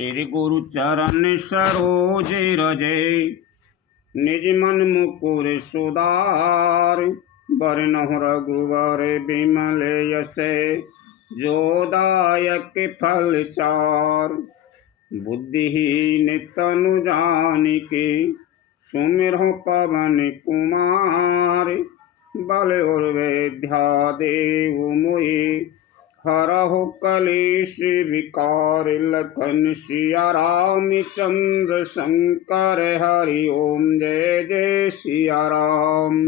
श्री गुरु चरण सरोज रजे, निज मन मुकुर सुधार। बरनहुँ रघुवर बिमल यसे, जो दायक फल चार। बुद्धिहीन तनु जानिके, सुमिरहुँ पवन कुमार। बल और विद्या देहु मोहि, हरहु कलेश विकार। लखन सिया राम चंद्र शंकर, हरि ओम जय जय सिया राम।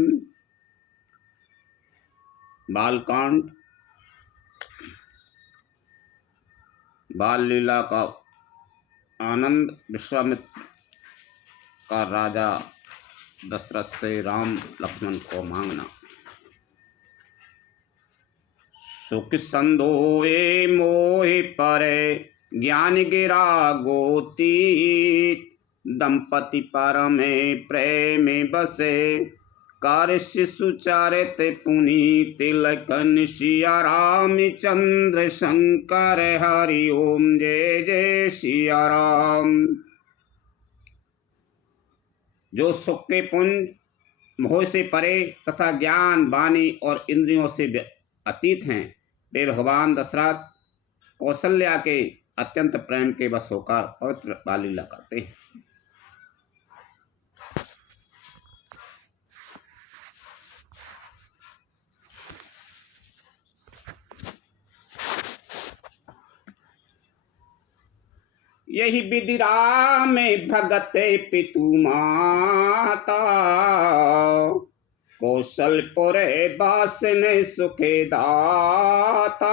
बालकांड बाल लीला का आनंद। विश्वामित्र का राजा दशरथ से राम लक्ष्मण को मांगना। सुख संदोए मोहि परे, ज्ञान गिरा गोती। दंपति परमे प्रेम बसे, कर शिशु चरित पुनीत। लखन सिया राम चंद्र शंकर, हरि ओम जय जय सिया राम। जो सुख के पुंज मोह से परे तथा ज्ञान वाणी और इंद्रियों से अतीत हैं, वे भगवान दशरथ कौशल्या के अत्यंत प्रेम के वश होकर पवित्र बाल लीला करते हैं। यही विधि राम भगत पितु माता, कौशलपुर बासन सुखे दाता।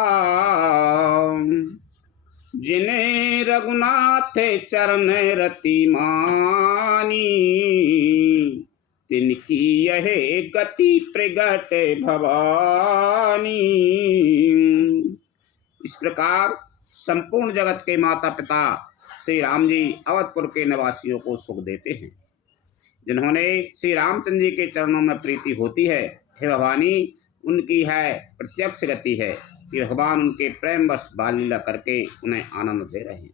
जिन्हें रघुनाथ चरण रति मानी, तिनकी यह गति प्रगट भवानी। इस प्रकार संपूर्ण जगत के माता पिता श्री राम जी अवधपुर के निवासियों को सुख देते हैं। जिन्होंने श्री रामचंद्र जी के चरणों में प्रीति होती है, हे भवानी, उनकी है प्रत्यक्ष गति है कि भगवान उनके प्रेम वश बाल लीला करके उन्हें आनंद दे रहे हैं।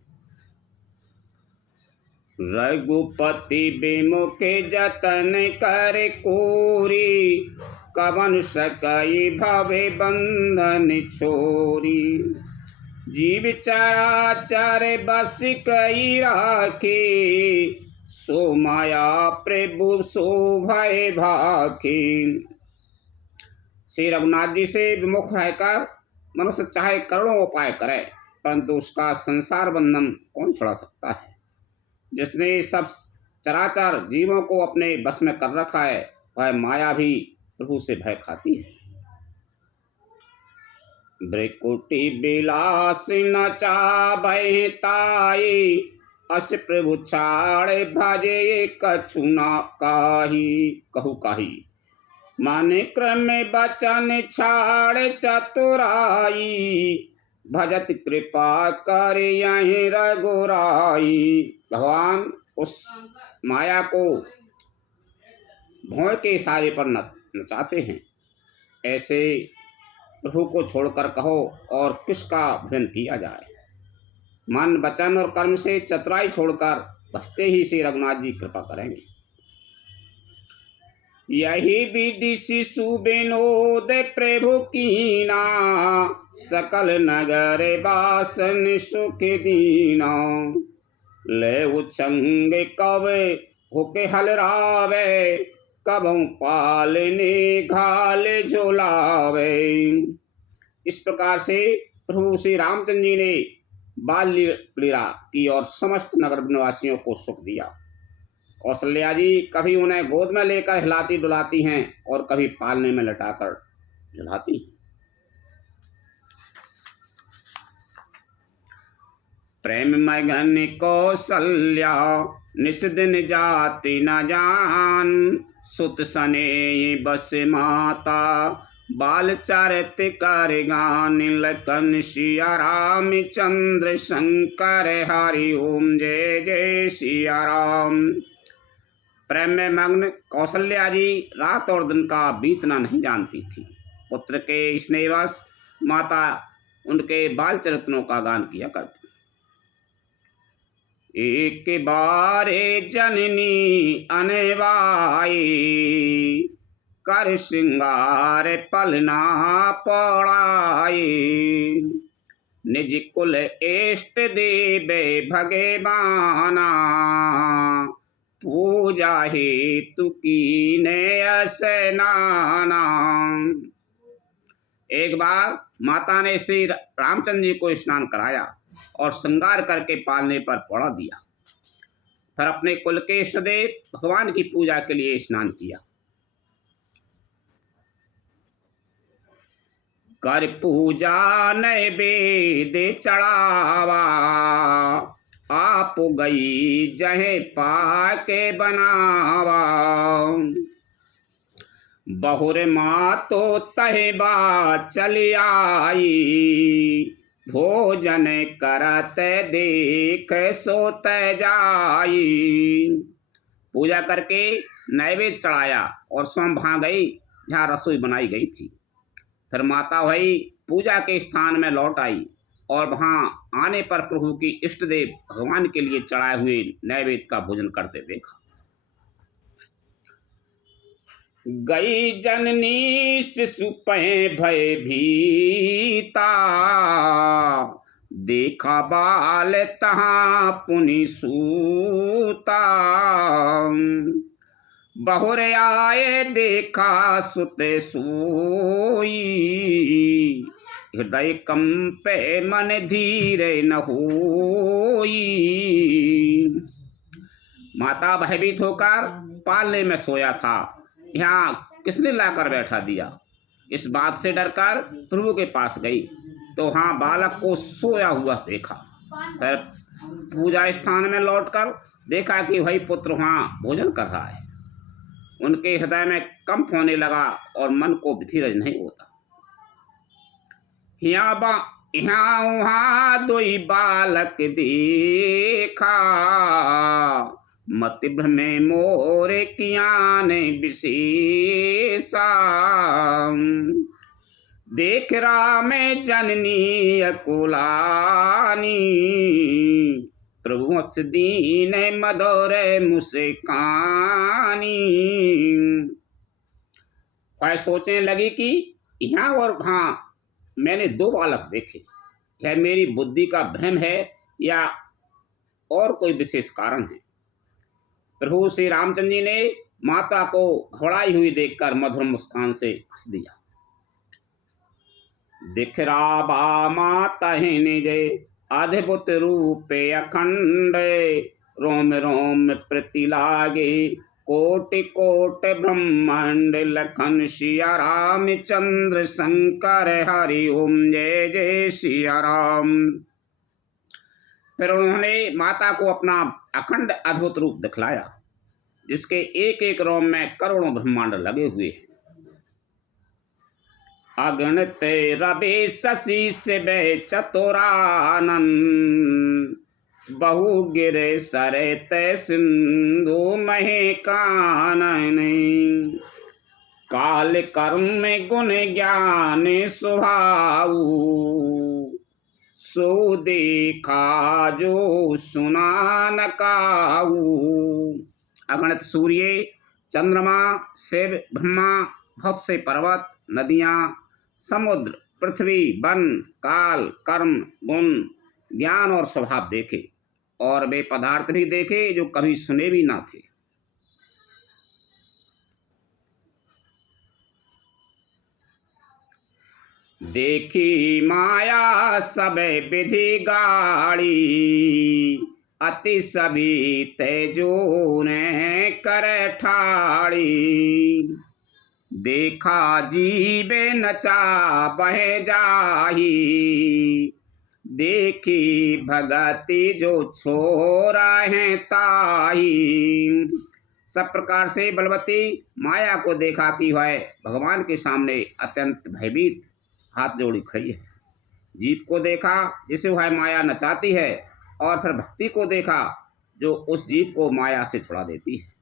रघुपति विमुखे जतन कर कोरी, कवन सकई भवे बंधन छोरी। जीव चराचर बस कई राखे, सो माया प्रभु सो भय भाखे। श्री रघुनाथ जी से विमुख रहकर मनुष्य चाहे करोड़ों उपाय करे, परंतु उसका संसार बंधन कौन छुड़ा सकता है। जिसने सब चराचर जीवों को अपने बस में कर रखा है, वह माया भी प्रभु से भय खाती है। भृकुटि बिलास न चाबहि ताई, अस प्रभु छाड़ भजे कछु न काही। कहु काही मन क्रम बचन छाड़ चतुराई, भजत कृपा कर यहीं रघुराई। भगवान उस माया को भौं के इशारे पर नचाते हैं। ऐसे प्रभु को छोड़कर कहो और किसका भजन किया जाए। मन वचन और कर्म से चतुराई छोड़कर बसते ही श्री रघुनाथ जी कृपा करेंगे। यही विधि शिशु विनोद प्रभु कीना, सकल नगर बासन सुख दीना। ले उछंग कव होके हलरावे, कबहु पालने घाल झुलावे। इस प्रकार से प्रभु श्री रामचंद्र जी ने बाल लीला की और समस्त नगर निवासियों को सुख दिया। कौशल्या जी कभी उन्हें गोद में लेकर हिलाती डुलाती हैं और कभी पालने में लटाकर झुलाती हैं। प्रेम मगन कौशल्या, निस दिन जाति न जान। सुत सने बस माता, बाल चरित कर गान। लखन सिया राम चंद्र शंकर, हरि ओम जय जय सिया राम। प्रेम में मग्न कौशल्या जी रात और दिन का बीतना नहीं जानती थी। पुत्र के स्नेहवश माता उनके बाल चरित्रों का गान किया करती। एक बारे जननी अनवाई, कर श्रृंगार पलना पड़ाई। निज कुल इष्ट देवे भगवाना, पूजा हेतु कीने स्नाना। एक बार माता ने श्री रामचंद्र जी को स्नान कराया और श्रृंगार करके पालने पर पड़ा दिया। फिर अपने कुल के इष्ट देव भगवान की पूजा के लिए स्नान किया। कर पूजा नैवेद्य चढ़ावा, आप गई जहे पाके बनावा। बहुर माँ तो तहबा चली आई, भोजन करत देख सोत जाई। पूजा करके नैवेद्य चढ़ाया और स्वयं वहां गई जहाँ रसोई बनाई गई थी। फिर माता वही पूजा के स्थान में लौट आई और वहां आने पर प्रभु की इष्ट देव भगवान के लिए चढ़ाए हुए नैवेद्य का भोजन करते देखा। गई जननी शिशु पहे भय भीता, देखा बाल तहाँ पुनि सूता। बहुर आए देखा सुते सोई, हृदय कंपे मन धीरे न होई। माता भयभीत होकर पालने में सोया था, यहाँ किसने लाकर बैठा दिया। इस बात से डरकर प्रभु के पास गई तो हाँ बालक को सोया हुआ देखा। फिर पूजा स्थान में लौटकर देखा कि वही पुत्र वहाँ भोजन कर रहा है। उनके हृदय में कंप होने लगा और मन को धीरज नहीं होता। यहाँ वहाँ दोई बालक देखा, मति भ्रमे मोरे कियान विशेषा। देख राम जननी अकुलानी, प्रभु दीन मधुर मुस्कानी। वह सोचने लगी कि यहाँ और वहाँ मैंने दो बालक देखे, यह मेरी बुद्धि का भ्रम है या और कोई विशेष कारण है। प्रभु श्री रामचंद्र जी ने माता को घबराई हुई देखकर मधुर मुस्कान से हंस दिया। दिख राबा माता निजे अद्भुत रूपे अखंड, रोम रोम प्रति लागे कोटि कोटि ब्रह्मांड। लखन सिया रामचंद्र शंकर हरि ओम जय जय सिया राम। फिर उन्होंने माता को अपना अखंड अद्भुत रूप दिखलाया, जिसके एक एक रोम में करोड़ों ब्रह्मांड लगे हुए हैं। अगणित रवि शशि शिव चतुरानन, बहु गिरे सरित सिंधु महे कानन। काल कर्म गुण ज्ञान स्वभाव, सो देखा जो सुना न काऊ। अगणित सूर्य, चंद्रमा, शिव, ब्रह्मा, बहुत से पर्वत, नदियां, समुद्र, पृथ्वी, वन, काल, कर्म, गुण, ज्ञान और स्वभाव देखे, और वे पदार्थ भी देखे जो कभी सुने भी ना थे। देखी माया सब विधि गाड़ी, अति सभी तेजो ने कर ठाड़ी। देखा जीवे नचा बह जाही, देखी भगति जो छोरा है ताही। सब प्रकार से बलवती माया को देखा कि वह भगवान के सामने अत्यंत भयभीत हाथ जोड़ी खड़ी है। जीव को देखा जिसे वह माया नचाती है, और फिर भक्ति को देखा जो उस जीव को माया से छुड़ा देती है।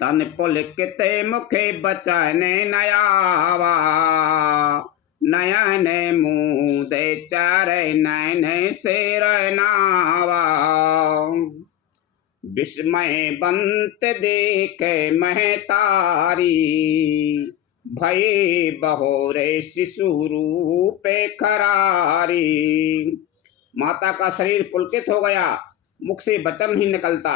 तन पुलकित मुखे बचने नयावा, नयन मूदे चारे नयन शेर नावा। विस्मय बंत देखे महतारी, भये बहोरे शिशु रूपे खरारी। माता का शरीर पुलकित हो गया, मुख से वचन नहीं निकलता।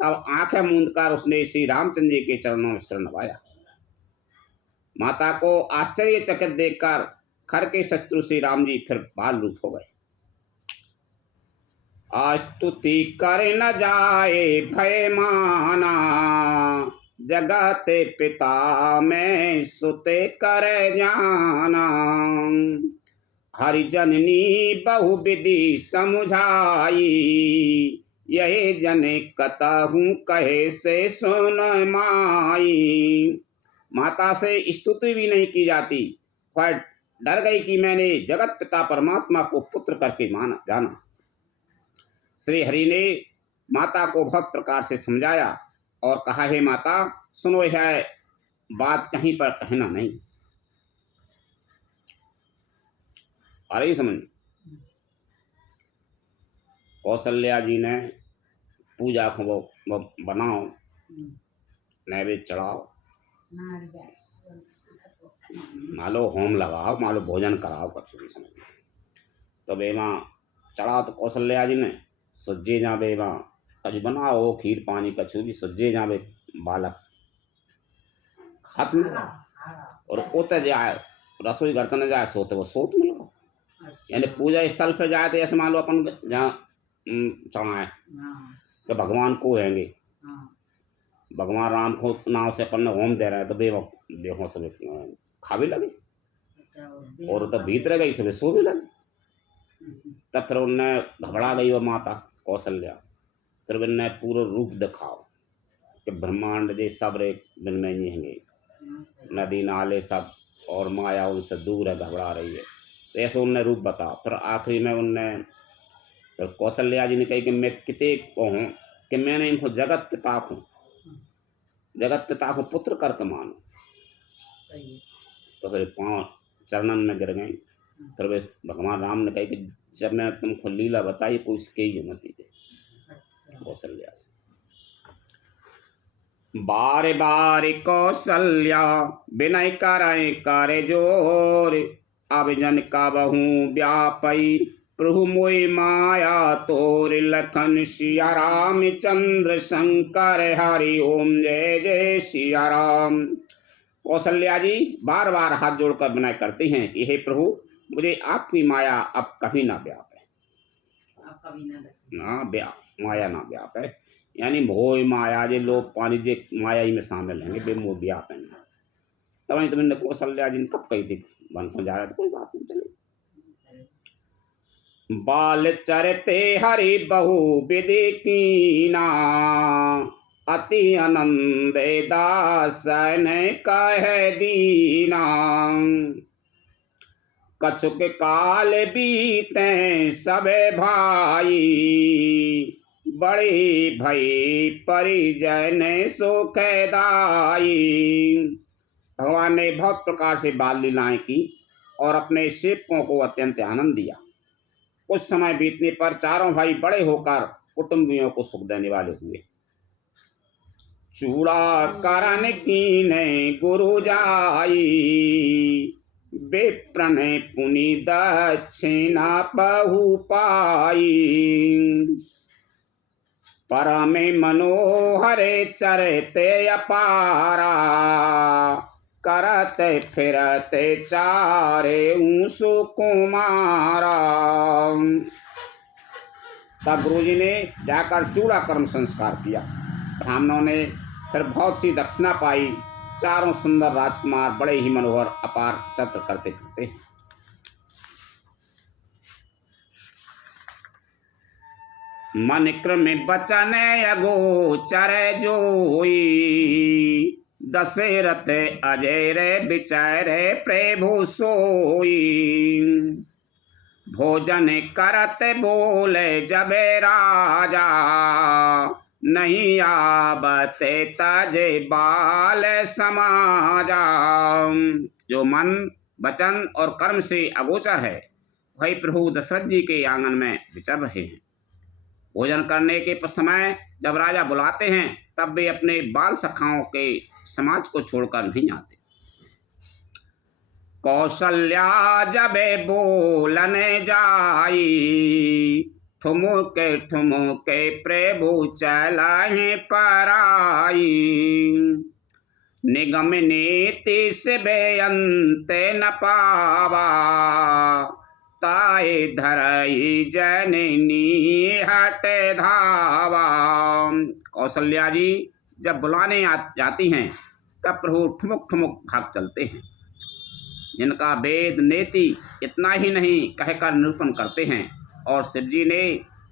तब आंखें मूंद कर उसने श्री रामचंद्र जी के चरणों में शरण नवाया। माता को आश्चर्यचकित देखकर खर के शत्रु श्री राम जी फिर बाल रूप हो गए। स्तुति कर न जाए भय माना, जगत पिता में सुते कर जाना। हरिजननी बहु विधि समझाई, यही जन कतहु कहे से सुन माई। माता से स्तुति भी नहीं की जाती, पर डर गई कि मैंने जगत पिता परमात्मा को पुत्र करके माना जाना। श्री हरि ने माता को बहुत प्रकार से समझाया और कहा, हे माता सुनो, है बात कहीं पर कहना नहीं। आ रही समझ? कौशल्या जी ने पूजा को बनाओ, नैवेद्य चढ़ाओ, मालो होम लगाओ, मालो भोजन कराओ, कछु भी समझ। तो बेमा चढ़ाओ तो कौशल्या जी ने सज्जे जावे वहाँ कछ बनाओ, खीर पानी कछु भी सज्जे जावे बालक खत्म। और उतर जाए रसोई घर तो न जाए सोते वो सोत में लगा। यानी पूजा स्थल पे जाए तो ऐसे मान लो अपन जहाँ चढ़ाए तो भगवान को हैंगे, भगवान राम को नाव से अपन होम दे रहे हैं, तो देखो सब खा भी लगे और तब भीतर गई सुबह सो भी लगे। तब फिर उनने घबरा गई वो माता कौशल्या, फिर उनने पूरा रूप दिखाओ कि ब्रह्मांड जे सब रे बिन में नहीं हैंगे, नदी नाले सब, और माया उनसे दूर है, घबरा रही है। तो ऐसे उनने रूप बताओ। फिर आखिरी में उनने फिर कौशल्या जी ने कही कि मैं किते को हूँ कि मैंने इनको जगत पिता को, जगत पिता को पुत्र करके मानो। तो फिर पाँव चरणन में गिर गई। फिर वे भगवान राम ने कही कि जब मैं तुमको लीला बताई कोई इसके ही मत दीजिए। कौशल्या से बार बार कौशल्या विनय करे करे जोर, अब जन का बहु व्यापई प्रभु मोई माया तोर। लखन सिया राम चंद्र शंकर हरि ओम जय जय सिया राम। कौशल्या जी बार बार हाथ जोड़कर विनय करती हैं कि हे प्रभु, मुझे आपकी माया अब कभी ना व्याप है, ना माया ना व्याप है। यानी मोह माया जे लोग पानी जे माया ही में शामिल हैं, बे मोह व्याप है। तब तुमने कौशल्या जी ने कब कही थी वन को जा रहा था, कोई बात नहीं चले। बाल चरते हरि बहु विधि कीना, अति आनंद दासन कह दीना। कछुक काल बीते सबे भाई, बड़े भई परिजन सुखदाई। भगवान ने बहुत प्रकार से बाल लीलाएं की और अपने सेवकों को अत्यंत आनंद दिया। कुछ समय बीतने पर चारों भाई बड़े होकर कुटुंबियों को सुख देने वाले हुए। चूड़ा करन कीने गुरु जाई, विप्रन पुनि दक्षिणा बहु पाई। परम मनोहरे चरते अपारा, करते फिरते चारे सुकुमारा। तब गुरु जी ने जाकर चूड़ा कर्म संस्कार किया। ब्राह्मणों ने फिर बहुत सी दक्षिणा पाई। चारों सुंदर राजकुमार बड़े ही मनोहर अपार चत्र करते करते मन क्रम बचन अगोचर जोई, दशरथ अजय रे विचार प्रभु सोई। भोजन करत बोले जबे राजा, नहीं आवते तजे बाल समाजा। जो मन वचन और कर्म से अगोचर है, वही प्रभु दशरथ जी के आंगन में विचर रहे हैं। भोजन करने के समय जब राजा बुलाते हैं तब वे अपने बाल सखाओं के समाज को छोड़कर नहीं आते। कौशल्या जबे बोलने जाई, ठुमुके ठुमुके प्रभु चलाए पराई। निगम नीति से बेअंत न पावा, ताए धरई जननी हट धावा। कौशल्या जी जब बुलाने जाती हैं तब प्रभु ठुमुक ठुमुक भाग चलते हैं। जिनका वेद नीति इतना ही नहीं कहकर निरूपण करते हैं, और शिव जी ने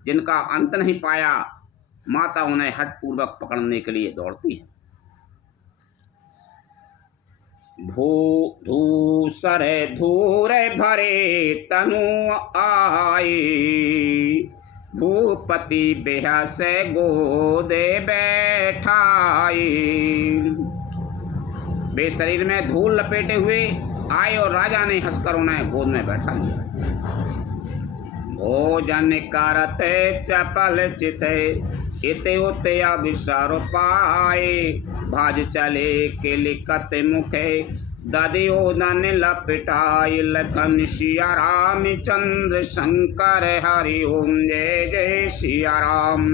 जिनका अंत नहीं पाया, माता उन्हें हठ पूर्वक पकड़ने के लिए दौड़ती है। धूसर धूर भरे तनु आए, भूपति बेहस गोदे बैठाए। वे शरीर में धूल लपेटे हुए आए और राजा ने हंसकर उन्हें गोद में बैठा लिया। भोजन करते चपल चिते, इते उते अविसर पाए। भाज चले के लिखत मुखे, ददियोदन लपटाई। लखन सिया राम चंद्र शंकर हरि ओम, जय जय सिया राम।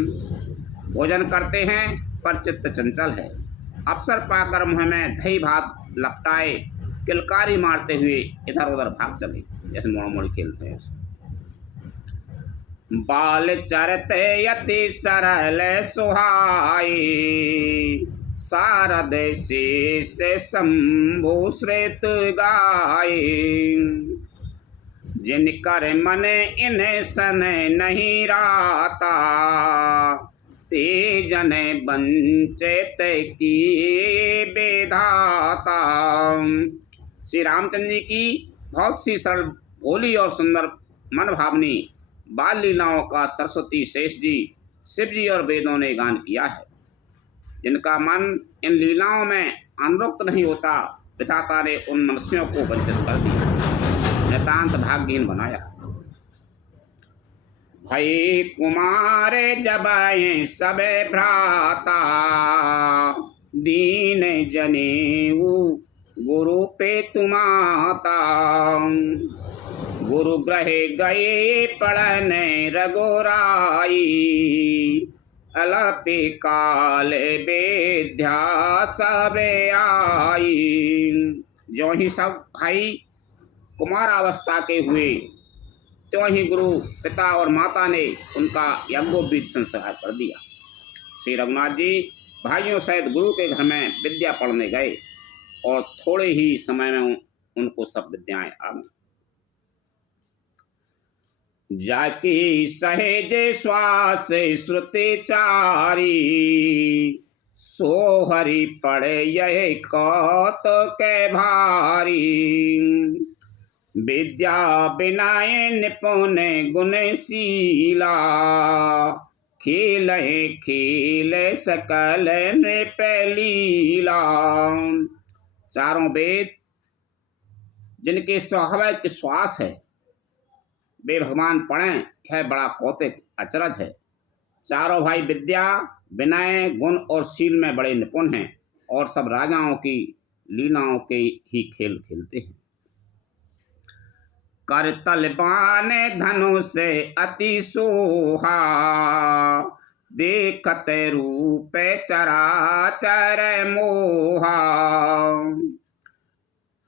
भोजन करते हैं पर चित्त चंचल है। अवसर पाकर मुँह में दही भात लपटाए किलकारी मारते हुए इधर उधर भाग चले, जैसे मोड़ खेलते हैं। बाल चरते यति सरल सुहाई, शारद शेष शंभु श्रेत गाय। जिनकर मन इन्हें सन नहीं राता, ते जन वंचित की बेधाता। श्री रामचंद्र जी की बहुत सी सरल, भोली और सुंदर मन भावनी बाल लीलाओं का सरस्वती शेष जी, शिव जी और वेदों ने गान किया है। जिनका मन इन लीलाओं में अनुरक्त नहीं होता, विधाता ने उन मनुष्यों को वंचित कर दिया, नितांत भाग्यहीन बनाया। भई कुमार जबाए सबे भ्राता, दीन जनेऊ गुरु पे तुमाता। गुरु ग्रहे गए पढ़ने रघुराई, अलपि काल विद्या सबे आई। जो ही सब भाई कुमारावस्था के हुए, त्यों ही गुरु पिता और माता ने उनका यज्ञोपवीत संस्कार कर दिया। श्री रघुनाथ जी भाइयों सहित गुरु के घर में विद्या पढ़ने गए और थोड़े ही समय में उनको सब विद्याएं आ गई। जाकी सहेजे श्वास श्रुति चारी, सोहरि पड़े यह कौतुक के भारी। विद्या बिनाए निपुण गुणशीला, खेले खेले सकल नृपलीला। चारों वेद जिनके स्वाभाविक श्वास है, वे भगवान पढ़ें, यह बड़ा कौतुक अचरज है। चारों भाई विद्या, विनय, गुण और शील में बड़े निपुण हैं और सब राजाओं की लीलाओं के ही खेल खेलते हैं। करतल बाण धनुष अति सोहा, देखत रूप चराचर मोहा।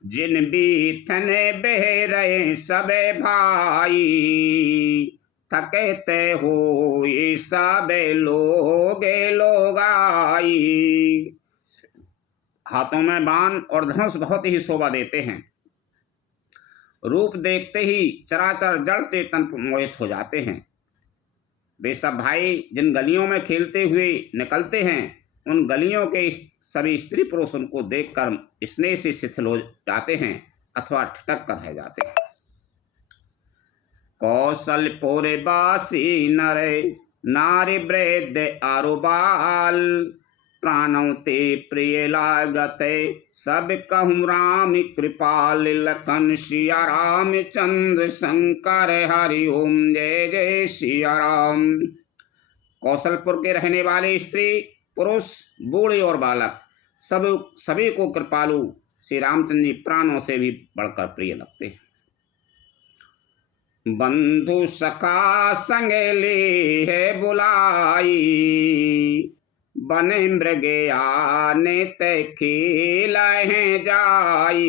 जिन बीथन बह रहे सबे भाई, थकते हो ये सबे लोगे लोगाई। हाथों में बाण और धनुष बहुत ही शोभा देते हैं। रूप देखते ही चराचर जड़ चेतन मोहित हो जाते हैं। वे सब भाई जिन गलियों में खेलते हुए निकलते हैं, उन गलियों के सभी स्त्री पुरुष उनको देखकर स्नेह से शिथिल हो जाते हैं अथवा ठिठक कर रह जाते हैं। कौशलपुर बासी नरे, नारी वृद्ध आरुबाल, प्राणों ते प्रिय लागते, सब कहूँ राम कृपाल लखन सिया राम चंद्र शंकर हरि ओम जय जय सिया राम। कौशलपुर के रहने वाले स्त्री पुरुष बूढ़े और बालक सभी को कृपालु श्री रामचंद्र जी प्राणों से भी बढ़कर प्रिय लगते हैं। बंधु सखा संग ले है बुलाई, बन मृगे आने ते खेल है जाई,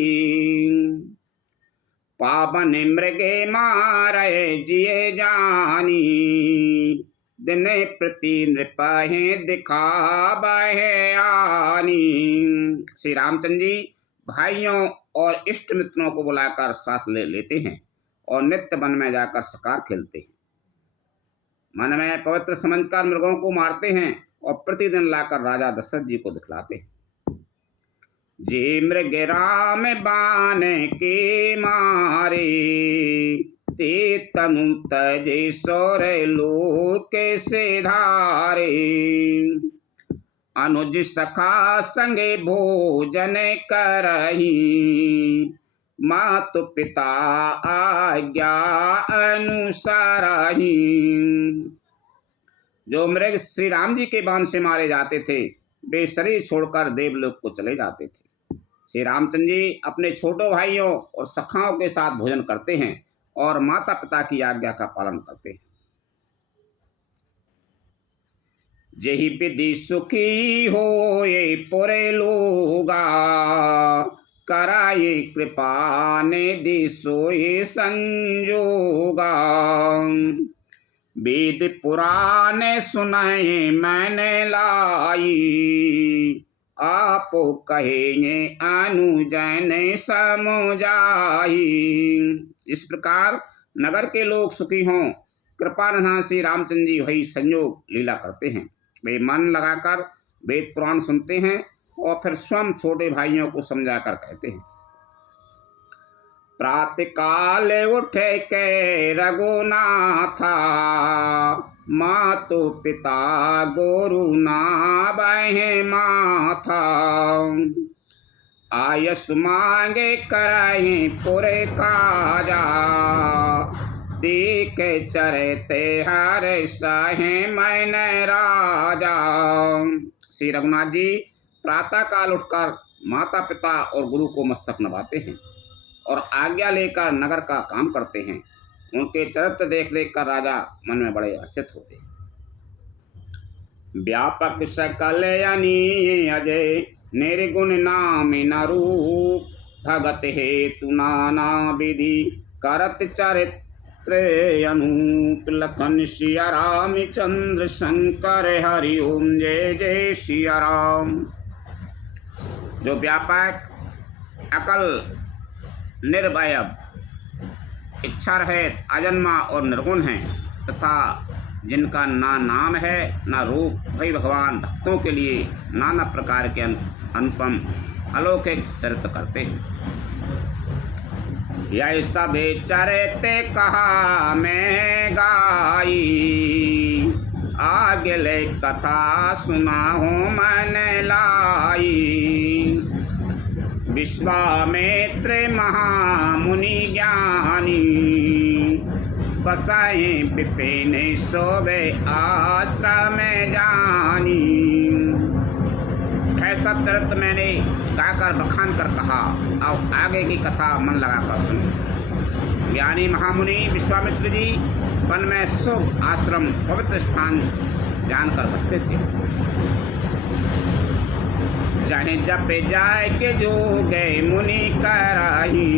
पावन मृगे मारे जिए जानी, दिन प्रति नृपहे दिखाबहे आनी। श्री रामचंद्र जी भाइयों और इष्ट मित्रों को बुलाकर साथ ले लेते हैं और नित्य वन में जाकर शिकार खेलते हैं। मन में पवित्र समझकर मृगों को मारते हैं और प्रतिदिन लाकर राजा दशरथ जी को दिखलाते हैं। जे मृग राम बाण के मारे, ते तनु तजे सौर लोक से धारे, अनुज सखा संगे भोजन करही, मातु पिता आज्ञा अनुसारही। जो मृग श्री राम जी के बाण से मारे जाते थे वे शरीर छोड़कर देवलोक को चले जाते थे। श्री रामचंद्र जी अपने छोटो भाइयों और सखाओं के साथ भोजन करते हैं और माता पिता की आज्ञा का पालन करते हैं। जेहि विधि सुखी होए पुरे लोगा, कराये कृपा ने दी सोए संजोगा, वेद पुराण सुनाए मैंने लाई, आपो कहेंगे अनुजन समुझाई। इस प्रकार नगर के लोग सुखी हों, कृपा निधान श्री रामचंद्र जी वही संयोग लीला करते हैं। वे मन लगाकर वेद पुराण सुनते हैं और फिर स्वयं छोटे भाइयों को समझाकर कहते हैं। प्रातः काल उठे के रघुनाथा, मातु पिता गोरु ना बहे माथा, आयस मांगे कराए पुरे काजा, देख चरते हर सहे मैंने राजा। श्री रघुनाथ जी प्रातः काल उठकर माता पिता और गुरु को मस्तक नवाते हैं और आज्ञा लेकर नगर का काम करते हैं। उनके चरित्र देख देख कर राजा मन में बड़े हर्षित होते हैं। व्यापक सकल अनीय अजय, निर्गुण नाम न रूप, भगत हेतु नाना विधि, करत चरित्र अनूप, लखन सिया राम चंद्र शंकर हरि ओम जय जय सिया राम। जो व्यापक, अकल, निर्भय, इच्छा रहित, अजन्मा और निर्गुण है तथा जिनका ना नाम है ना रूप, वही भगवान भक्तों के लिए नाना प्रकार के अनुपम अलौकिक चरित्र करते हैं। यह सब चरित्र कहा मैं गाई, आगे ले कथा सुनाहु मन लाई, विश्वामित्र महामुनि ज्ञानी, बसाए विपिन शोभे आश्रम जानी। है सब चरित्र मैंने गाकर बखान कर कहा, अब आगे की कथा मन लगाकर सुनो। ज्ञानी महामुनि विश्वामित्र जी वन में शुभ आश्रम पवित्र स्थान जानकर बसते थे। चाहे जप जाय के जो गए मुनि कराही,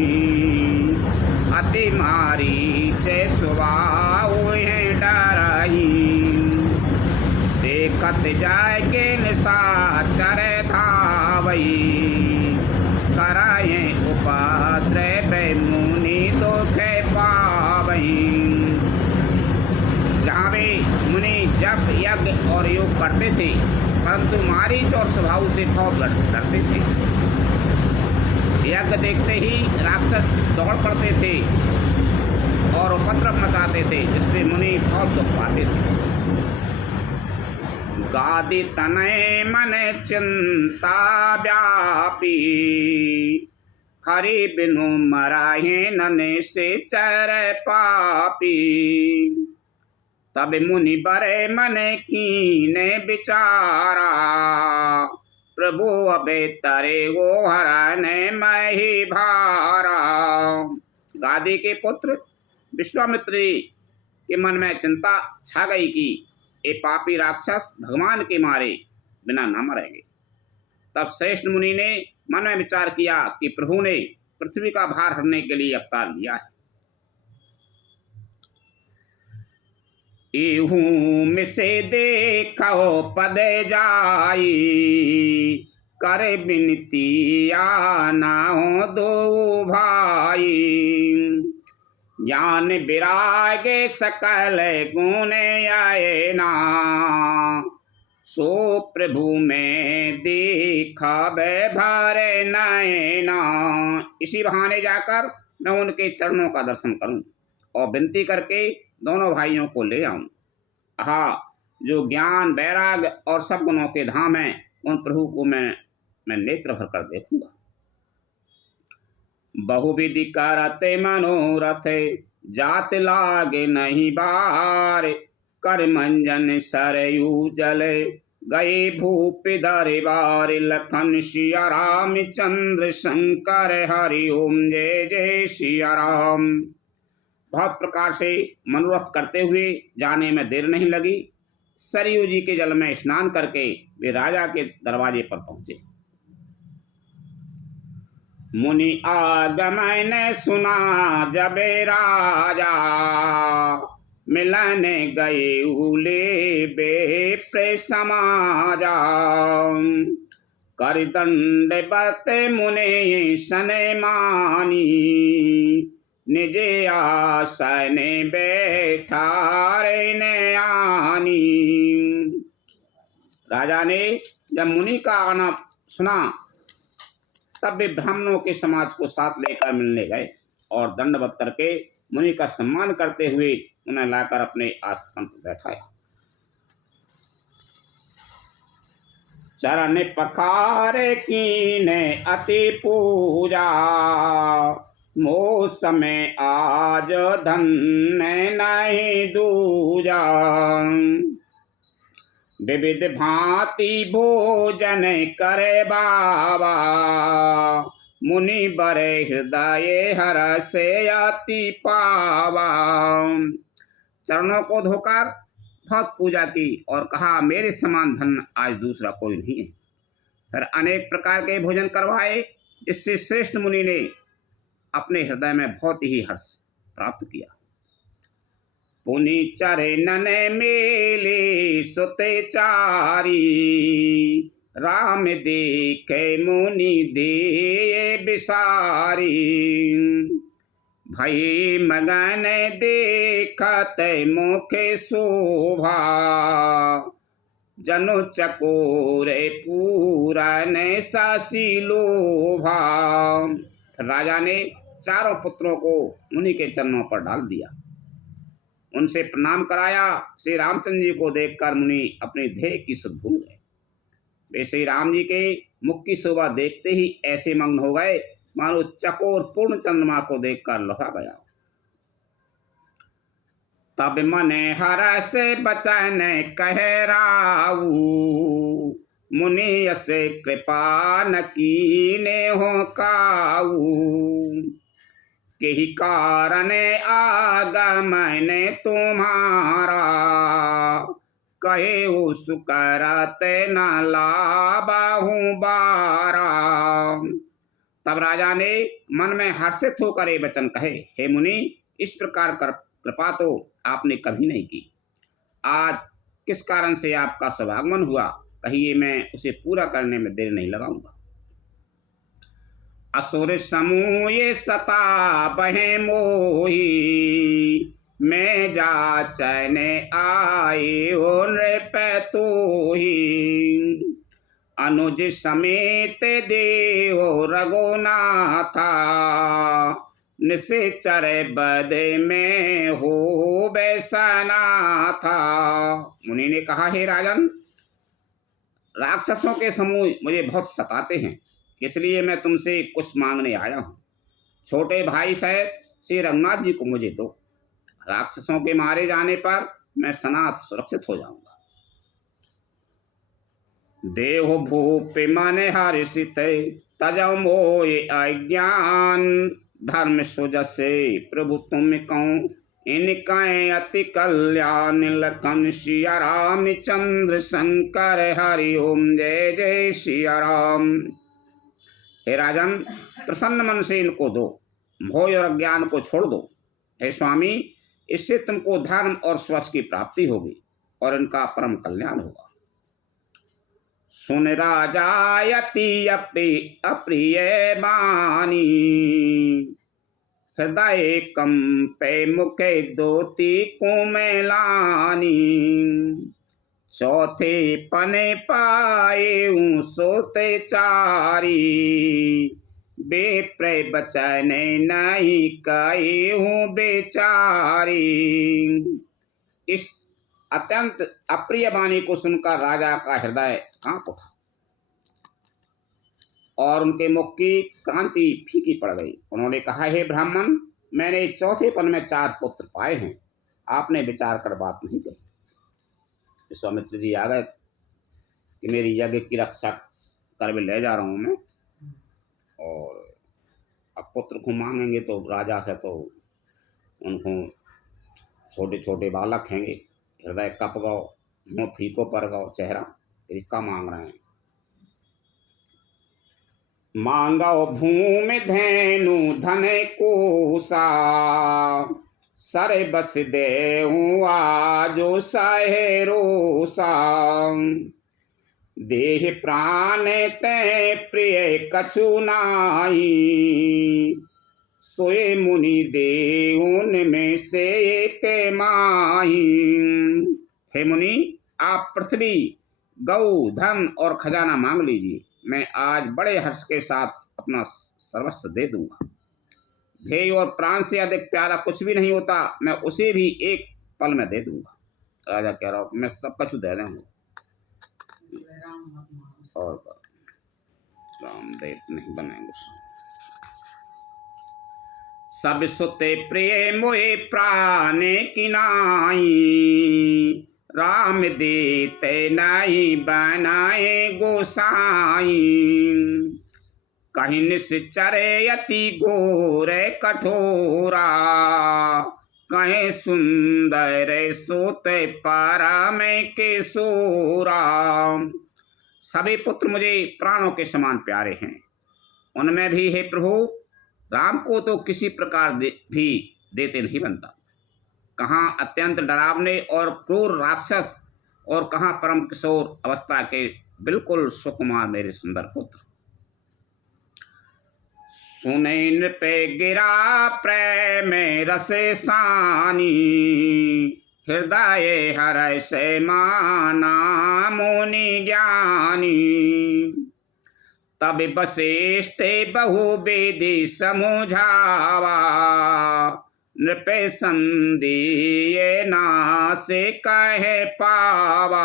अति मारी चे स्वभाव डराही, देखत जाय के निशाचर धावई, कराए उपद्रव मुनि दुखे पावई। जहाँ वे मुनि जप यज्ञ और योग करते थे परंतु मारीच और स्वभाव से बहुत डरते थे। यज्ञ देखते ही राक्षस दौड़ पड़ते थे और उपद्रव मचाते थे, जिससे मुनि बहुत दुख पाते थे। गादि तनय मन चिंता व्यापी, हरि बिनु मराहे नने से चर पापी। तब मुनि बरे मन कीने विचारा, प्रभु अबे तरे वो हरने मही भारा। गादी के पुत्र विश्वामित्र के मन में चिंता छा गई कि ये पापी राक्षस भगवान के मारे बिना न मरेंगे। तब श्रेष्ठ मुनि ने मन में विचार किया कि प्रभु ने पृथ्वी का भार हरने के लिए अवतार लिया है। इहूं मिसे देखो पद जाई, करे बिनती आना हो दो भाई। ज्ञान विरागे सकल गुण आए ना, सो प्रभु में देखा भरे नैना। इसी बहाने जाकर मैं उनके चरणों का दर्शन करूं और विनती करके दोनों भाइयों को ले आऊं। हाँ, जो ज्ञान वैराग और सब गुणों के धाम हैं, उन प्रभु को मैं नेत्र भर कर देखूंगा। बहुविधि करते मनोरथ, जात लागे नहीं बार। कर मंजन सरयू जल, गए भूप दरबार। लखन सिया राम चंद्र शंकर हरि ओम जय जय सिया राम। बहुत प्रकार से मनोरथ करते हुए जाने में देर नहीं लगी। सरयू जी के जल में स्नान करके वे राजा के दरवाजे पर पहुंचे। मुनि आगमन सुना जबे राजा, मिलन गए उले बे समाजा। कर दंड बत मुने सने मानी, निजे आसन बैठा रे आनी। राजा ने जब मुनि का आना सुना तब वे ब्राह्मणों के समाज को साथ लेकर मिलने गए और दंडवत करके मुनि का सम्मान करते हुए उन्हें लाकर अपने आसन पर बैठाया। चरण पखारे कीने अति पूजा, मौसम आज धन्य नहीं दूजा। विविध भांति भोजन करे बाबा, मुनि बरे हृदय हर से अति पावा। चरणों को धोकर बहुत पूजा की और कहा, मेरे समान धन आज दूसरा कोई नहीं है। फिर अनेक प्रकार के भोजन करवाए, जिससे श्रेष्ठ मुनि ने अपने हृदय में बहुत ही हर्ष प्राप्त किया। पुनि चरणन मेले सुते चारी, राम देखे मुनि दे बिसारी। भई मगन देखत मुखे शोभा, जनु चकोरे पूरन सासी लोभा। राजा ने चारों पुत्रों को मुनि के चरणों पर डाल दिया, उनसे प्रणाम कराया। श्री रामचंद्र जी को देखकर मुनि अपने ध्येय की सुध भूल गए। वे श्री राम जी के मुख की शोभा देखते ही ऐसे मग्न हो गए मानो चकोर पूर्ण चंद्रमा को देखकर लोहा गया। तब मन हरस बचन कह राऊ, मुनि से कृपा न कीने हो काऊ। केहि कारण आगमन तुम्हारा, कहे सुकरत न लाबाहू बारा। तब राजा ने मन में हर्षित होकर ये वचन कहे, हे मुनि, इस प्रकार कृपा तो आपने कभी नहीं की। आज किस कारण से आपका शुभागमन हुआ, कहिए, मैं उसे पूरा करने में देर नहीं लगाऊंगा। असुर समूह ये सता बहे मोही, मैं जाचन आए हो नृपतोही। अनुज समेत देव रघुनाथा, निश्चर बद में हो बैसना था। मुनि ने कहा, हे राजन, राक्षसों के समूह मुझे बहुत सताते हैं, इसलिए मैं तुमसे कुछ मांगने आया हूँ। छोटे भाई सहित श्री रघुनाथ जी को मुझे दो। राक्षसों के मारे जाने पर मैं सनाथ सुरक्षित हो जाऊंगा। देव भूप मन हर्षित तजौ मोय अज्ञान, धर्म सुजसे प्रभु तुम कहूँ इनका अति कल्याण। लखन सिया राम चंद्र शंकर हरि ओम जय जय सिया राम। हे राजन, प्रसन्न मन से इनको दो, मोह और अज्ञान को छोड़ दो। हे स्वामी, इससे तुमको धर्म और स्वस्थ की प्राप्ति होगी और इनका परम कल्याण होगा। सुन राजायति अप्रिय बानी, हृदय कंपे मुखे दोती कुमेलानी। चौथे पने पाए सोते चारी, बेप्रे बचन नहीं कहे हूँ बेचारी। इस अत्यंत अप्रिय वाणी को सुनकर राजा का हृदय कांप उठा और उनके मुख की कांति फीकी पड़ गई। उन्होंने कहा, हे ब्राह्मण, मैंने चौथे पन में 4 पुत्र पाए हैं, आपने विचार कर बात नहीं कही। विश्वामित्र जी आ गए कि मेरी यज्ञ की रक्षा कर भी ले जा रहा हूँ मैं, और अब पुत्र को मांगेंगे तो राजा से तो उनको छोटे छोटे बालक हैंगे, हृदय कप गो, मुँह फीको पर गो चेहरा, इसका मांग रहे हैं। मांगो भूमि धेनु धन कोसा, सरे बस देहूँ आजो सहे रोसा। देह प्राण ते प्रिय कछु नाई, सोए मुनि देउन में से के माही। हे मुनि, आप पृथ्वी, गौ, धन और खजाना मांग लीजिए, मैं आज बड़े हर्ष के साथ अपना सर्वस्व दे दूंगा। ध्येय और प्राण से अधिक प्यारा कुछ भी नहीं होता, मैं उसे भी एक पल में दे दूंगा। राजा कह रहा हूँ, मैं सब कुछ दे दूंगा। और रामदेव नहीं बनेंगे। सब सुते प्रिय मोए प्राण की नाई, राम देते नहीं बनाए गोसाई। कहीं निश्चरे अति घोर कठोरा, कहीं सुंदर सोते पारा में केशोरा। सभी पुत्र मुझे प्राणों के समान प्यारे हैं, उनमें भी हे प्रभु, राम को तो किसी प्रकार भी देते नहीं बनता। कहाँ अत्यंत डरावने और क्रूर राक्षस, और कहाँ परम किशोर अवस्था के बिल्कुल सुकुमार मेरे सुंदर पुत्र। सुने नृपे गिरा प्रेम रस सानी, हृदय हर से माना मुनि ज्ञानी। तब वशिष्ठ बहुविधि समझावा, नृपे संदेह नासे कहे पावा।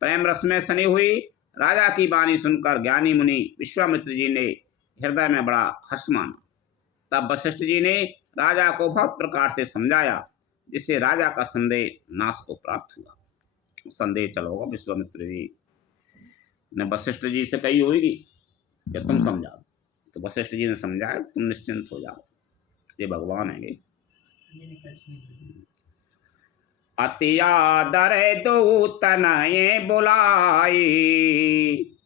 प्रेम रस में सनी हुई राजा की वाणी सुनकर ज्ञानी मुनि विश्वामित्र जी ने हृदय में बड़ा हर्ष माना। तब वशिष्ठ जी ने राजा को बहुत प्रकार से समझाया, जिससे राजा का संदेह नाश को प्राप्त हुआ। संदेह चलोगा विश्वामित्र जी ने वशिष्ठ जी से कही होगी कि तुम समझाओ, तो वशिष्ठ जी ने समझाया, तुम निश्चिंत हो जाओ, ये भगवान है। अति आदर दो तनये बुलाए,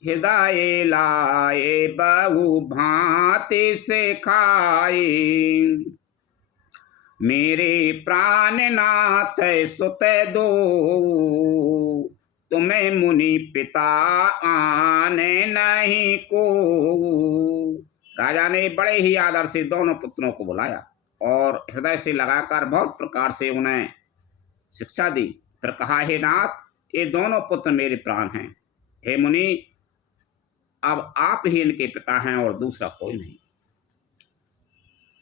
हृदय लाए बहु भांति से खाए। मेरे प्राण नाथ सुत दो, तुम्हें मुनि पिता आने नहीं को। राजा ने बड़े ही आदर से दोनों पुत्रों को बुलाया और हृदय से लगाकर बहुत प्रकार से उन्हें शिक्षा दी। फिर कहा, हे नाथ, ये दोनों पुत्र मेरे प्राण हैं। हे मुनि, अब आप ही इनके पिता हैं और दूसरा कोई नहीं।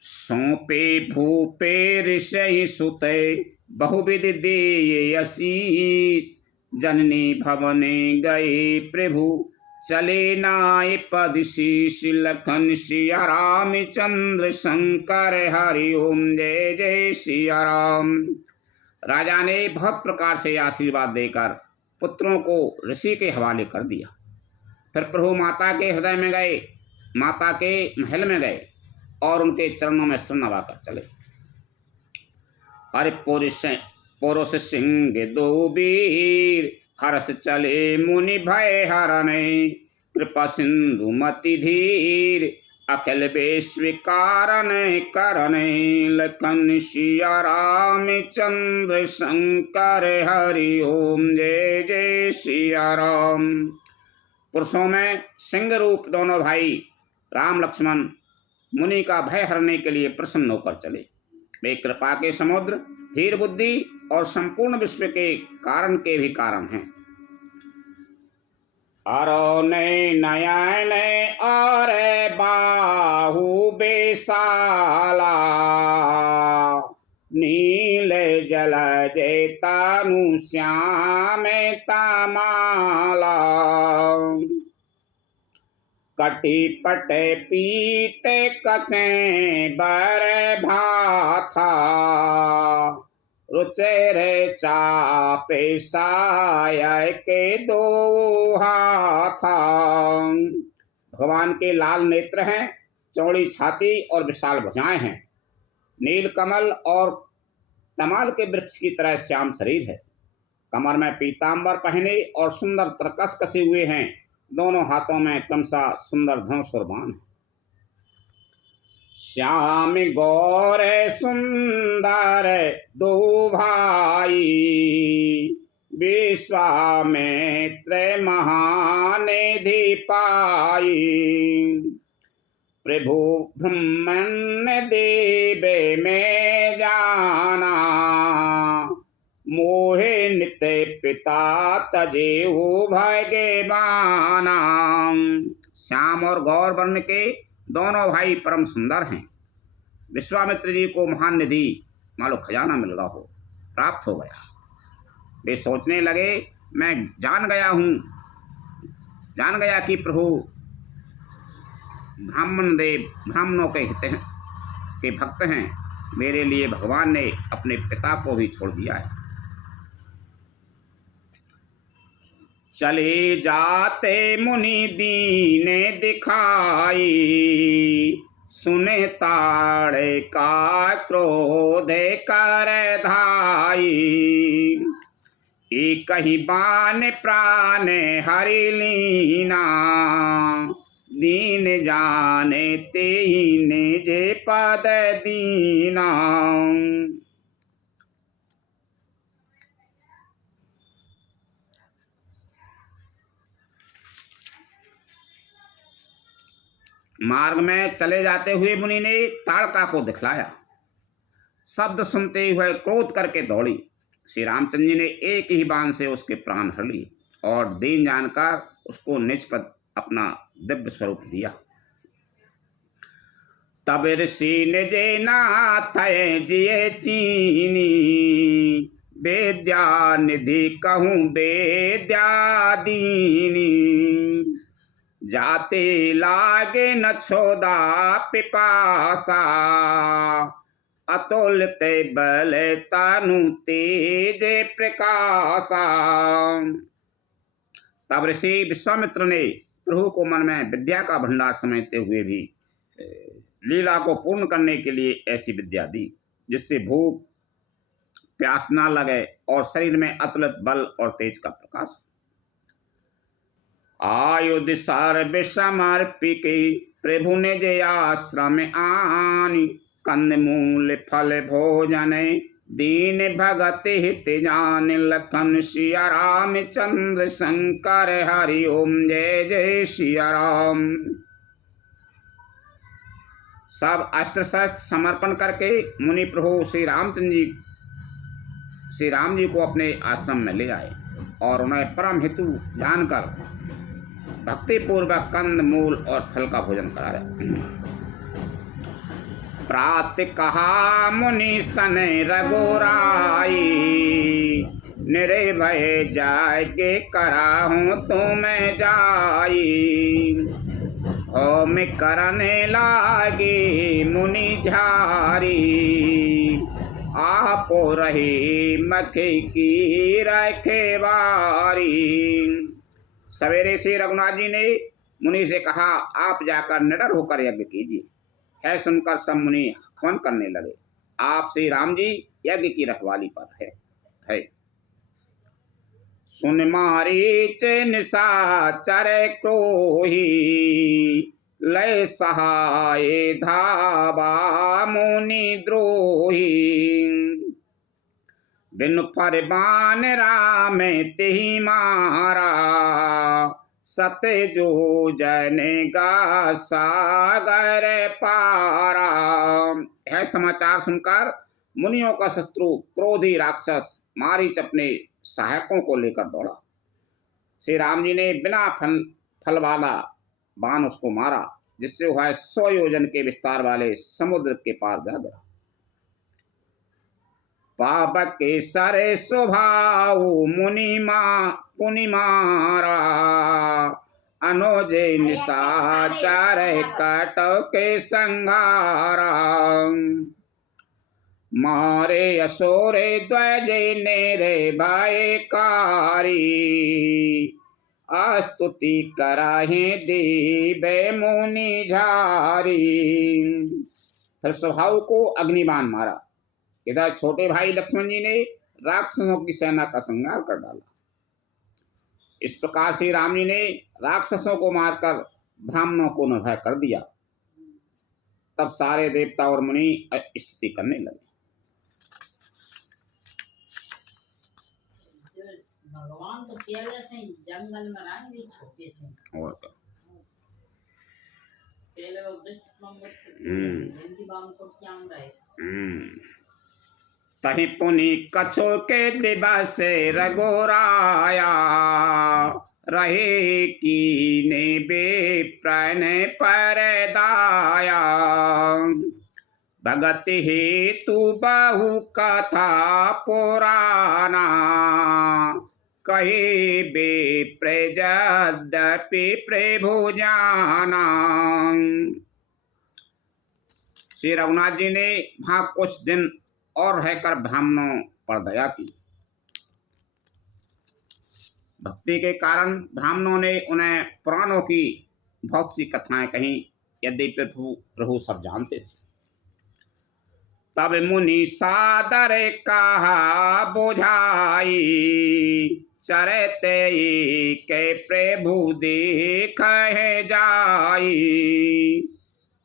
सौंपे भूपे ऋषि सुते, बहुविधि दे आशीष, जननी भवने गए प्रभु, चले नाय पद शीश लखन सिया रामचंद्र शंकर हरि ओम जय जय सिया राम। राजा ने बहुत प्रकार से आशीर्वाद देकर पुत्रों को ऋषि के हवाले कर दिया। फिर प्रभु माता के हृदय में गए, माता के महल में गए और उनके चरणों में सिर नवाकर चले। हरि पुरुष सिंह दो वीर, हर्ष चले मुनि भय हरने, कृपा सिंधु मति धीर, अखिल विश्व कारण करने, लखन सिया रामचंद्र शंकर हरि ओम जय जय सिया राम। पुरुषों में सिंह रूप दोनों भाई राम लक्ष्मण मुनि का भय हरने के लिए प्रसन्न होकर चले। वे कृपा के समुद्र, धीर बुद्धि और संपूर्ण विश्व के कारण के भी कारण हैं। अरो ने नयन और बाहु बेसाला, नील जल जेतानु श्याम तमाला, कटी पट पीते कसे बर भाथा, रुचेरे चापे साय के दो हाथा। भगवान के लाल नेत्र हैं, चौड़ी छाती और विशाल भुजाएं हैं। नील कमल और तमाल के वृक्ष की तरह श्याम शरीर है। कमर में पीतांबर पहने और सुंदर तरकस कसे हुए हैं। दोनों हाथों में क्रमशः सुंदर धनुष और बाण है। श्याम गौर सुंदर दो भाई, विश्वामित्र महानिधि पाई, प्रभु ब्रह्मण्य देवे में जाना, मोहे नित्य पिता तजे हो भगवाना। श्याम और गौर वर्ण के दोनों भाई परम सुंदर हैं। विश्वामित्र जी को महान निधि मालूम खजाना मिल रहा हो, प्राप्त हो गया। वे सोचने लगे, मैं जान गया कि प्रभु ब्राह्मण देव ब्राह्मणों के हित हैं, के भक्त हैं। मेरे लिए भगवान ने अपने पिता को भी छोड़ दिया है। चले जाते मुनि दीन दिखाई, सुने ताड़े का क्रोध कर धाई, एक ही बान प्राण हरि लीना, दीन जाने तेने जे पद दीना। मार्ग में चले जाते हुए मुनि ने ताड़का को दिखलाया। शब्द सुनते हुए क्रोध करके दौड़ी। श्री रामचंद्र जी ने एक ही बाण से उसके प्राण हर लिए और दीन जानकर उसको निज पद अपना दिव्य स्वरूप दिया। तब ऋषि निजे नाथ जिये चीनी, वेद्या निधि कहूँ वेद्या दीनी, जाते लागे न छोदा पिपासा, अतुलते बल तनु तेज प्रकाशा। तब ऋषि विश्वामित्र ने प्रभु को मन में विद्या का भंडार समझते हुए भी लीला को पूर्ण करने के लिए ऐसी विद्या दी जिससे भूख प्यास ना लगे और शरीर में अतुलित बल और तेज का प्रकाश हो। आयुध सर्व समर्पिके प्रभु ने जय आश्रम आनी, कंद मूल फल भोजन दीन भगत हित जान, लखन सिया रामचंद्र शंकर हरि ओम जय जय सिया राम। सब अस्त्र शस्त्र समर्पण करके मुनि प्रभु श्री राम जी को अपने आश्रम में ले आए और उन्हें परम हेतु जानकर भक्ति पूर्वक कंद मूल और फल का भोजन कराया। प्रात कहा मुनि सन रघुराई, निर्भय जागे कराहूँ तुम्हें जाई। होम करने लागे मुनि झारी, आपो रही मखे की रखेवारी। सवेरे से रघुनाथ जी ने मुनि से कहा, आप जाकर निडर होकर यज्ञ कीजिए। है सुनकर सब मुनि हवन करने लगे। आप श्री राम जी यज्ञ की रखवाली पर है। सुन मारीच निशाचर क्रोही, लय सहाय धावा मुनि द्रोही। बिनु फरमान राम तेहि मारा, सत्य जो जनेगा सागर पारा। है समाचार सुनकर मुनियों का शत्रु क्रोधी राक्षस मारीच अपने सहायकों को लेकर दौड़ा। श्री राम जी ने बिना फल वाला बाण उसको मारा, जिससे वह 100 योजन के विस्तार वाले समुद्र के पार जा गया। पाप के सरे स्वभाव पुनि मारा, अनोजे निशाचर कटो के संहारा। मारे असोरे द्वजे नेरे भयकारी, स्तुति कराहे दीबे मुनि झारी। फिर स्वभाव को अग्निबाण मारा। इधर छोटे भाई लक्ष्मण जी ने राक्षसों की सेना का संहार कर डाला। इस प्रकार से राम जी ने राक्षसों को मारकर ब्राह्मणों को निर्भय कर दिया। तब सारे देवता और मुनि स्तुति करने लगे। भगवान तो पहले से जंगल में रहेंगे छोटे से, और पहले वो विश्व में को क्या रहे। तहि पुनि कछो के दिवस रघुराया, रहे कीने विप्रण पर दाया। भगत हेतु बहु कथा पुराना, कहे विप्र यद्यपि प्रभु जाना। श्री रघुनाथ जी ने वहां कुछ दिन और रहकर ब्राह्मणों पर दया की। भक्ति के कारण ब्राह्मणों ने उन्हें पुराणों की बहुत सी कथाएं कही, यद्यपि प्रभु सब जानते थे। तब मुनि सादर कहा बुझाई, चरते के प्रभु देख जाई।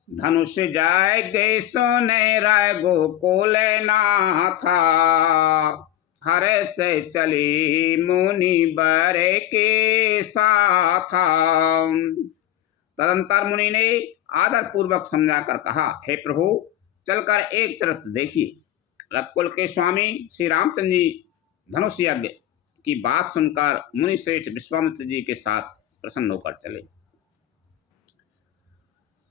धनुष जाय गे सोने रघुकुल नाथा, हर से चली मुनि बर के साथा। तदंतर मुनि ने आदर पूर्वक समझाकर कहा, हे प्रभु चलकर एक चरित्र देखिए। रघुकुल के स्वामी श्री रामचंद्र जी धनुष यज्ञ की बात सुनकर मुनि श्रेष्ठ विश्वामित्र जी के साथ प्रसन्न होकर चले।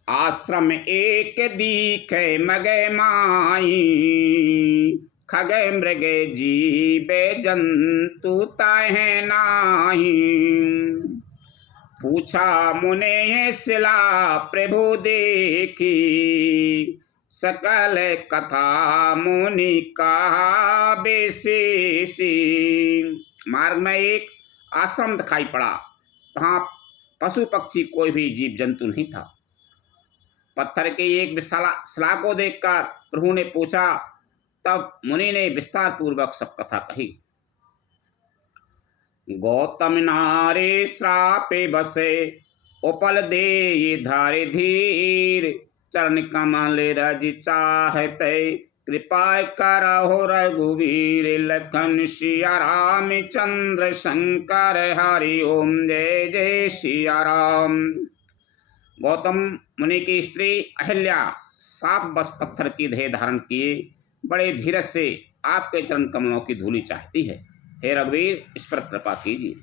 आश्रम एक दीखे मगे माई, खगे मृगे जीवे जंतु ताहे नाही। पूछा मुने शिला प्रभु देखी, सकल कथा मुनि कहा विशेषी। मार्ग में एक आश्रम दिखाई पड़ा। वहाँ पशु पक्षी कोई भी जीव जंतु नहीं था। पत्थर के एक विशाल शिला को देखकर प्रभु ने पूछा। तब मुनि ने विस्तार पूर्वक सब कथा कही। गौतम नारे श्रापे बसे, उपल दे धारे धीर। चरण कमल रज चाहते, कृपा करहो रघुवीर। लखन सिया राम चंद्र शंकर हरि ओम जय जय सिया राम। गौतम मुनि की स्त्री अहिल्या साफ बस पत्थर की देह धारण किए बड़े धीरज से आपके चरण कमलों की धूलि चाहती है। हे रघुवीर इस पर कृपा कीजिए।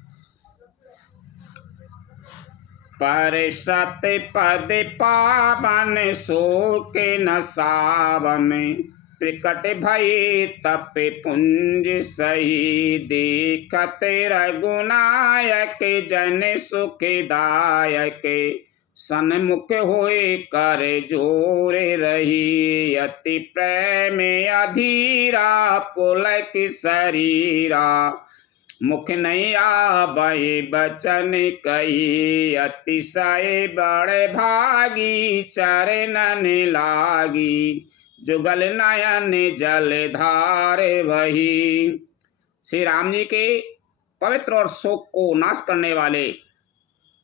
पर सत्य पद पावन सो के न सावन, प्रकट भये तपे पुंज सही, देखत रघुनायक जन सुखदायक, सन्मुख होए कर जोरे रही, अति प्रेम अधीरा पुलक शरीरा, मुख नहीं आबे बचन कही, अतिशय बड़े भागी चरणन लागी, जुगल नयन जल धार वही। श्री राम जी के पवित्र और शोक को नाश करने वाले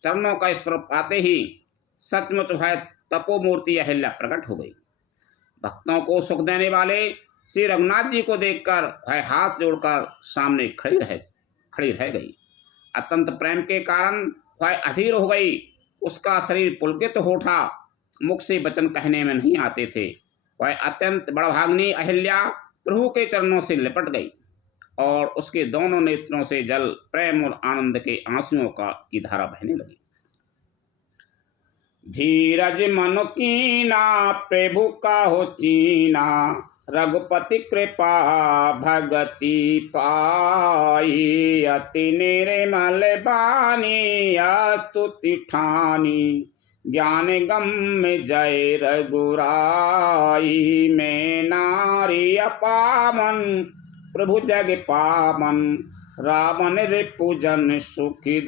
चरणों का स्पर्श पाते ही सचमुच है तपोमूर्ति अहिल्या प्रकट हो गई। भक्तों को सुख देने वाले श्री रघुनाथ जी को देखकर वह हाथ जोड़कर सामने खड़ी रह गई। अत्यंत प्रेम के कारण वह अधीर हो गई। उसका शरीर पुलकित हो उठा, मुख से वचन कहने में नहीं आते थे। वह अत्यंत बड़भाग्नि अहिल्या प्रभु के चरणों से लिपट गई और उसके दोनों नेत्रों से जल प्रेम और आनंद के आंसुओं की धारा बहने लगी। धीरज मनु कीना प्रभु का हो चीना, रघुपति कृपा भगति पाई, अति निर्मल बानी स्तुति ठानी, ज्ञान गम में जय रघुराई, में नारी अपावन प्रभु जग पावन, रावण रिपुजन सुखदाई,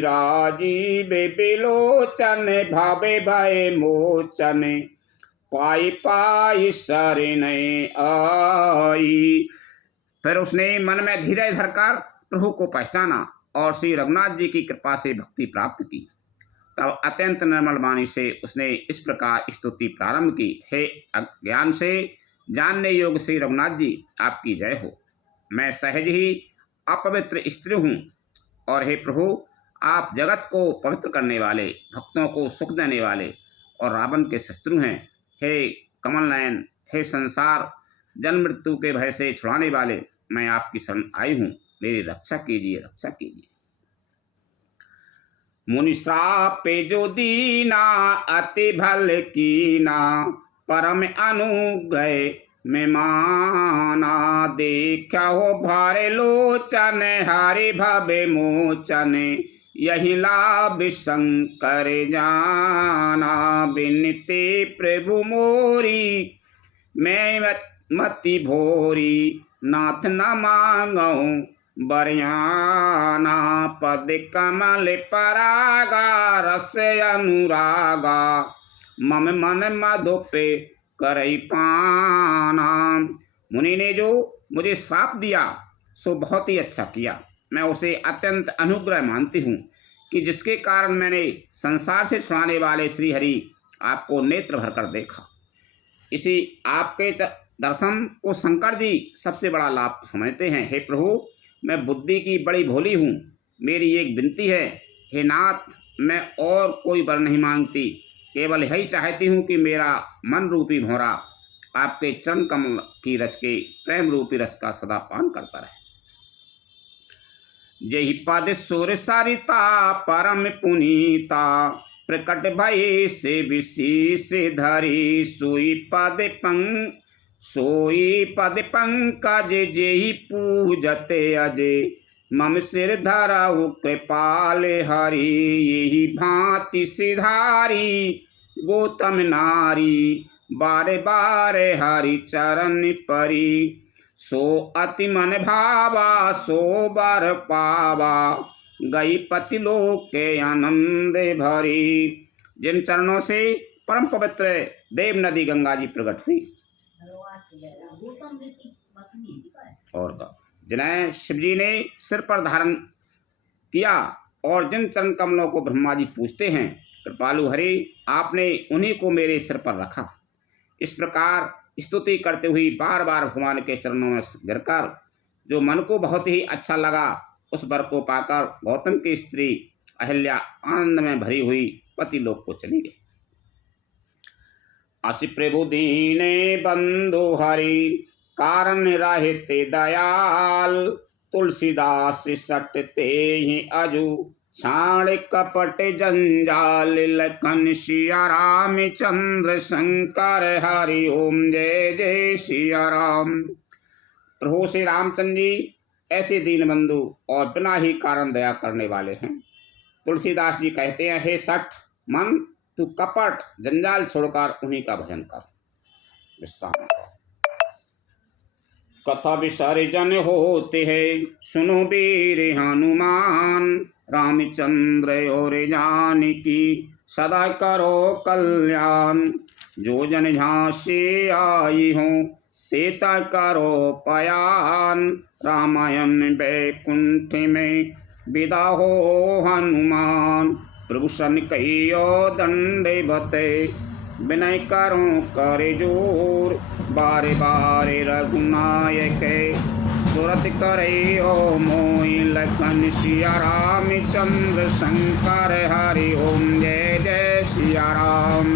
राजीव बिलोचन भावे भय मोचन, पाई पाई शरण आई। फिर उसने मन में धीरज धरकर प्रभु को पहचाना और श्री रघुनाथ जी की कृपा से भक्ति प्राप्त की। तब अत्यंत निर्मल वाणी से उसने इस प्रकार स्तुति प्रारंभ की। हे अज्ञान से जानने योग्य श्री रघुनाथ जी, आपकी जय हो। मैं सहज ही अपवित्र स्त्री हूँ और हे प्रभु, आप जगत को पवित्र करने वाले, भक्तों को सुख देने वाले और रावण के शत्रु हैं। हे कमल नयन, हे संसार जन्म मृत्यु के भय से छुड़ाने वाले, मैं आपकी शरण आई हूँ, मेरी रक्षा कीजिए, रक्षा कीजिए। मुनि श्रापे जो दीना अति भल कीना, परम अनुग्रह में माना, देखा हो भारे लोचन हरि भवे मोचन, यही लाभ शंकर जाना, बिनती प्रभु मोरी मैं मति भोरी, नाथ न मांगऊं बरियाना, पद कमल परागा रस अनुरागा, मम मन मधुपे करई पाना। मुनि ने जो मुझे श्राप दिया सो बहुत ही अच्छा किया। मैं उसे अत्यंत अनुग्रह मानती हूँ कि जिसके कारण मैंने संसार से छुड़ाने वाले श्री हरि आपको नेत्र भरकर देखा। इसी आपके दर्शन को शंकर जी सबसे बड़ा लाभ समझते हैं। हे प्रभु, मैं बुद्धि की बड़ी भोली हूँ, मेरी एक विनती है। हे नाथ, मैं और कोई वर नहीं मांगती, केवल यही चाहती हूँ कि मेरा मन रूपी भौरा आपके चरण कमल की रच के प्रेम रूपी रस का सदा पान करता रहे। जय पद सुर सरिता परम पुनीता, प्रकट भय से विशेष धरी, सोई पद पंकज जेहि पूजते अजय, मम सिर धरऊ कृपाल हरि, यही भांति सिधारी गौतम नारी, बारे बारे हरि चरण परी, सो अति मन भावा सो बर पावा, गई पति लोक के आनंद भरी। जिन चरणों से परम पवित्र देव नदी गंगा जी प्रकट हुई और जिन्हें शिवजी ने सिर पर धारण किया और जिन चरण कमलों को ब्रह्मा जी पूजते हैं, कृपालु हरि आपने उन्हीं को मेरे सिर पर रखा। इस प्रकार स्तुति करते हुए बार बार भगवान के चरणों में गिरकर जो मन को बहुत ही अच्छा लगा, उस वर को पाकर गौतम की स्त्री अहिल्या आनंद में भरी हुई पति लोक को चली गई। असि प्रभु दीने बंधु हरि, कारण रहते दयाल, तुलसीदास सटते ही अजू, छाड़ कपट जंजाल लखन सिया रामचंद्र शंकर हरि ओम जय जय सिया राम। प्रभु श्री रामचंद्र जी ऐसे दीन बंधु और बिना ही कारण दया करने वाले हैं। तुलसीदास जी कहते हैं, हे सठ मन तू कपट जंजाल छोड़कर उन्हीं का भजन कर, विश्राम कर। कथा विसर्जन होते हैं सुनो वीर हनुमान, रामचंद्र और जानकी सदा करो कल्याण। जो जन झांसी आई हो तेता करो पयान, रामायण बैकुंठ में विदा हो हनुमान। प्रभु सन कहियो दंडवत विनय करो कर जोर, बारे बारे रघुनायक सुरत करे ओ मोहि। लखन सिया रामचंद्र शंकर हरि ओम जय जय सिया राम।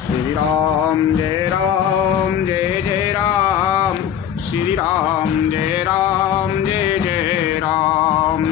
श्री राम जय राम जय जय राम, श्री राम जय राम जय जय राम।